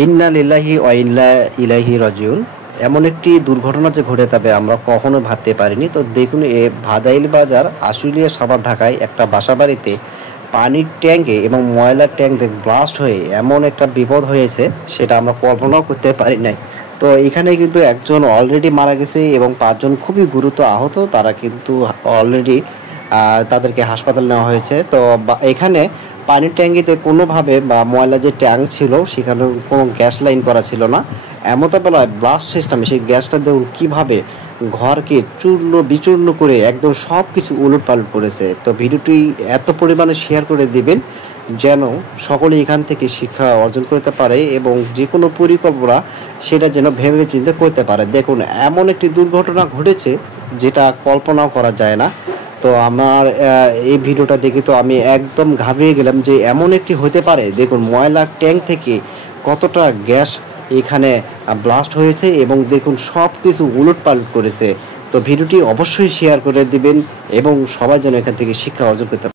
ইন্না লিল্লাহি ওয়া ইন্না ইলাইহি রাজিউন। এমন একটি দুর্ঘটনা যে ঘটে যাবে আমরা কখনো ভাবতে পারিনি। তো দেখুন, ভাদাইল বাজার আশুলিয়া সাভার ঢাকায় একটা বাসাবাড়িতে পানির ট্যাঙ্কে এবং ময়লার ট্যাঙ্ক ব্লাস্ট হয়ে এমন একটা বিপদ হয়েছে, সেটা আমরা কল্পনাও করতে পারি নাই। তো এখানে কিন্তু একজন অলরেডি মারা গেছে এবং 5 জন খুবই গুরুতর আহত। তারা কিন্তু অলরেডি তাদেরকে হাসপাতালে নেওয়া হয়েছে। তো এখানে পানির ট্যাঙ্কিতে কোনোভাবে বা ময়লা যে ট্যাঙ্ক ছিল সেখানে কোনো গ্যাস লাইন করা ছিল না। এমতো বেলায় ব্লাস্ট সিস্টেমে সেই গ্যাসটা দেখুন কীভাবে ঘরকে চূর্ণ বিচূর্ণ করে একদম সব কিছু উলটপালট করেছে। তো ভিডিওটি এত পরিমাণে শেয়ার করে দিবেন যেন সকলে এখান থেকে শিক্ষা অর্জন করতে পারে এবং যে কোনো পরিকল্পনা সেটা যেন ভেবে চিন্তে করতে পারে। দেখুন, এমন একটি দুর্ঘটনা ঘটেছে যেটা কল্পনাও করা যায় না। তো আমার এই ভিডিওটা দেখে তো আমি একদম ঘাবড়িয়ে গেলাম যে এমন একটি হতে পারে। দেখুন, ময়লার ট্যাঙ্ক থেকে কতটা গ্যাস এখানে ব্লাস্ট হয়েছে এবং দেখুন সব কিছু উলটপালট করেছে। তো ভিডিওটি অবশ্যই শেয়ার করে দিবেন এবং সবাই যেন এখান থেকে শিক্ষা অর্জন করতে পারে।